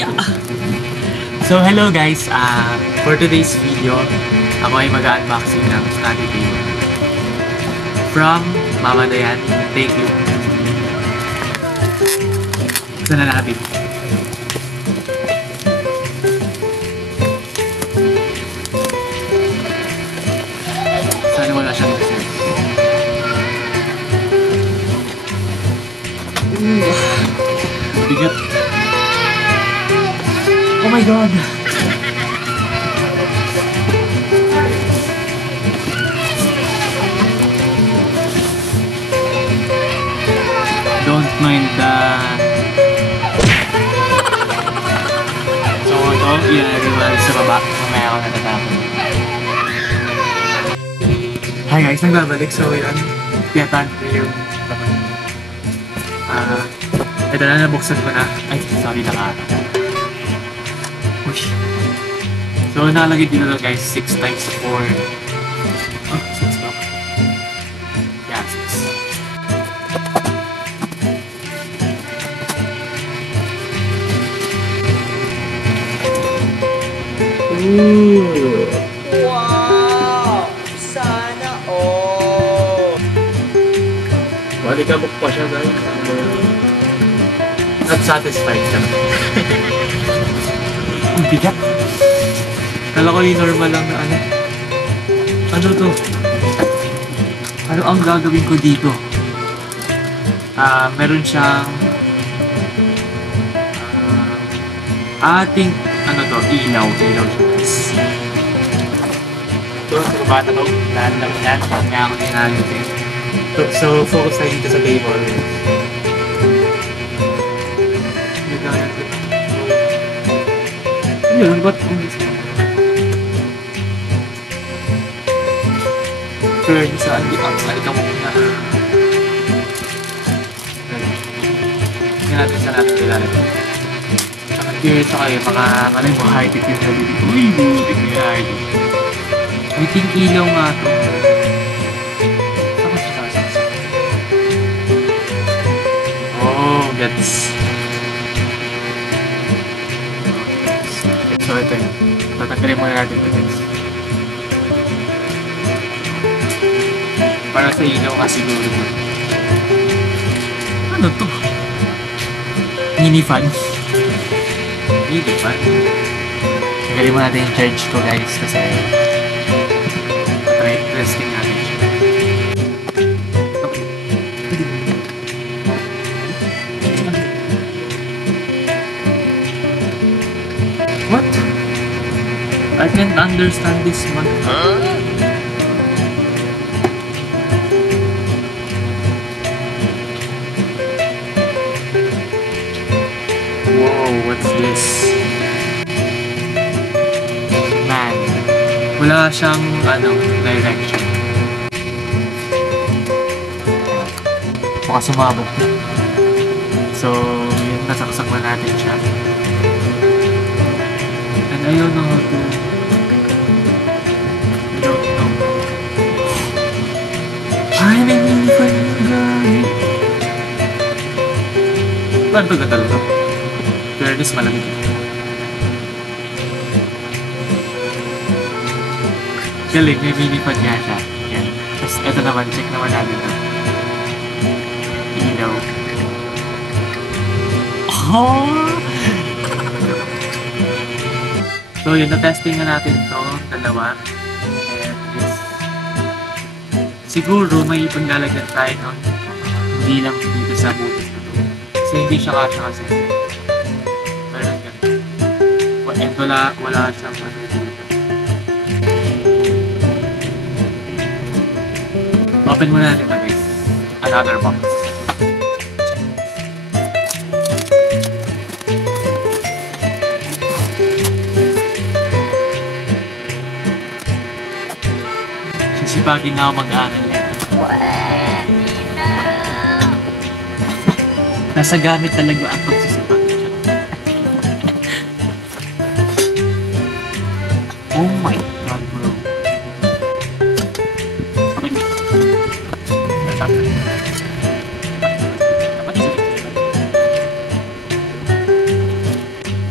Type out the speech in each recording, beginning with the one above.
Yeah. So hello guys, for today's video, ako ay mag-unboxing ng study table from Mama Dayan. Thank you. Ito na natin. Sana wala siyang design. Bigat. Oh my god! Don't mind that. So ito, ilalagay sa baba. Mamaya ako natatapon. Hi guys, nagbabalik. So yun, tiyatan ko yung ito na, nabuksan ko na. Ay, sorry, naka-ano. So, nakalagay dito guys, 6 times 4. Oh, 6 ba? Yeah, 6. Ooh! Wow! Sana all! Malikabok pa siya guys. Not satisfied ka na. Ang bigat. Kala ko yung normal lang na ano. Ano to? Ano ang gagawin ko dito? Meron siyang ating ano to? Ilaw siya guys. Ito, sa baba na to. Lahat lang yan. Kaya ako ninalit. So, focus tayo dito sa table. Yun, ba't turn saan di ang salita mo na hindi natin saan natin ilalagay. Saka curious ako kayo, makakalay mo high-tech yung nalili. Uy, butik mo yung high-tech. May ting-ilaw nga ito. Saan ko siya sasaksak? Oh, gets. So ito yun. Tatanggalin muna natin ito guys. Para sa ilaw nga siguro ito. Ano to? Mini fan. Mini fan. Tanggalin muna natin yung charge ko guys kasi try testing natin siya. What? I can't understand this one. Huh? Whoa, what's this? Man, wala siyang direction. Baka sumabog. So, yun, nasaksak na natin siya. And I don't know how to... I don't know. Ay, may mini-fan yung gani. Paano ito gatal ito? Fairness, malamig. Galing, may mini-fan nga siya. Yan. Tapos ito naman, check naman natin ito. Ilaw. Oh! So yun, na-testing na natin ito, dalawa. And yes. Siguro may ipanglalagyan tayo nun. Hindi lang dito sa butas na ito. Kasi hindi siya kasya kasi. Meron ganun. And wala siyang ano dito. Open muna natin ito guys. Another box. Sipagin na ako mag-aaral yan. Nasa gamit talaga ang pagsisipag siya. Oh my god bro.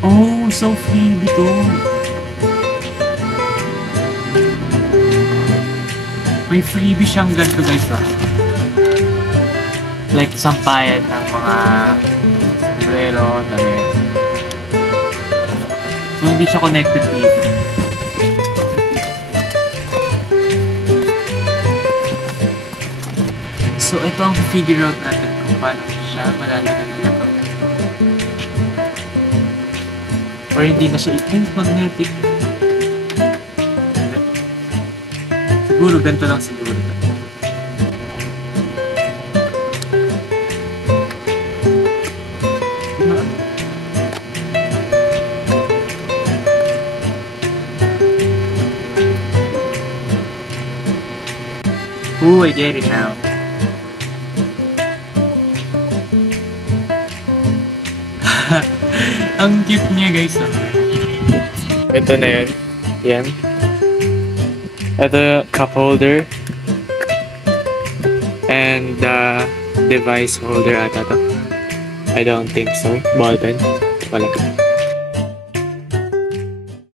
Oh so freebie to. May freebie siyang ganito guys ah. Like sampayan ng mga sombrero, damit. So hindi siya connected dito. So ito ang figure out natin kung paano siya malalagay na ito. Or hindi na siya magnetic. Siguro ganito lang siguro. Ooh, I get it now. Ang cute niya guys. Ito na yun. Yan. Ito cup holder. And device holder ata to. I don't think so. Ball pen. Wala.